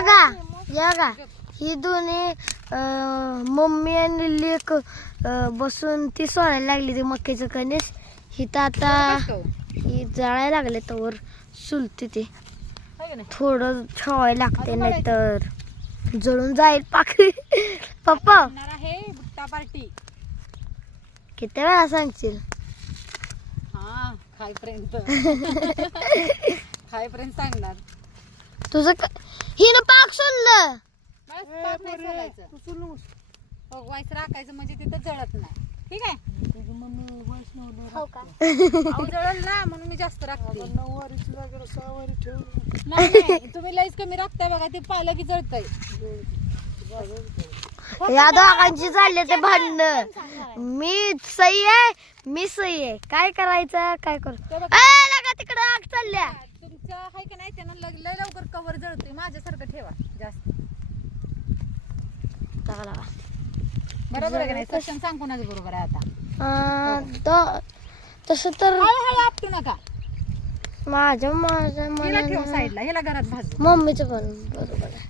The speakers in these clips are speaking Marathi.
बघा ही दोन्ही मम्मी आणि लेक बसून ती सोडायला लागली ती मक्याचं कणीस. ही तर आता ही जळायला लागले तर सुलती ते थोडं ठेवायला लागते नाही तर जळून जाईल पाखरी. पप्पा आहे बुट्टा पार्टी किती वेळा सांगशील? हा खायपर्यंत खायपर्यंत सांगणार. तुझं हिनं पाक सोडलं. वाईस राखायचं म्हणजे तिथं जळत नाही. ठीक आहे हो का? अहो, जळल ना म्हणून मी जास्त राखते. नाही तुम्ही लईच कमी राखताय बघा ते पाहिलं की जळतंय. या दोघांची चालले ते भांडण. मी सही आहे काय करायचं काय करू लागा तिकडं आग चालल्या. तुमचं आहे का नाही त्यानं लय लवकर कवर जळतोय. माझ्यासारखं ठेवा जास्त. बरोबर आहे का नाही? क्वेश्चन सांग कोणाचं बरोबर आहे आता. तसं तर हळूहळू आपटू नका. माझ्या हिला ठेव साईडला. हिला घरात भाजू. मम्मीचं पण बरोबर आहे.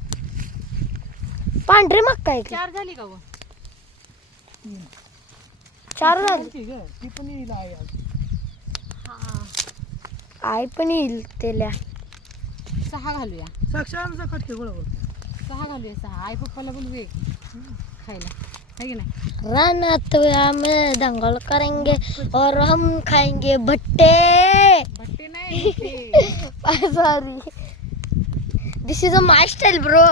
पांढरी मग काय 4 झाली का? 4 झाली. आई पण येईल त्याला 6 घालूया. 6 घालूया. 6 आई पप्पाला बोलूया खायला है की नाही? रानात हम दंगल करेंगे और हम खाएंगे भट्टे. भट्टे नाही sorry this is a my style bro.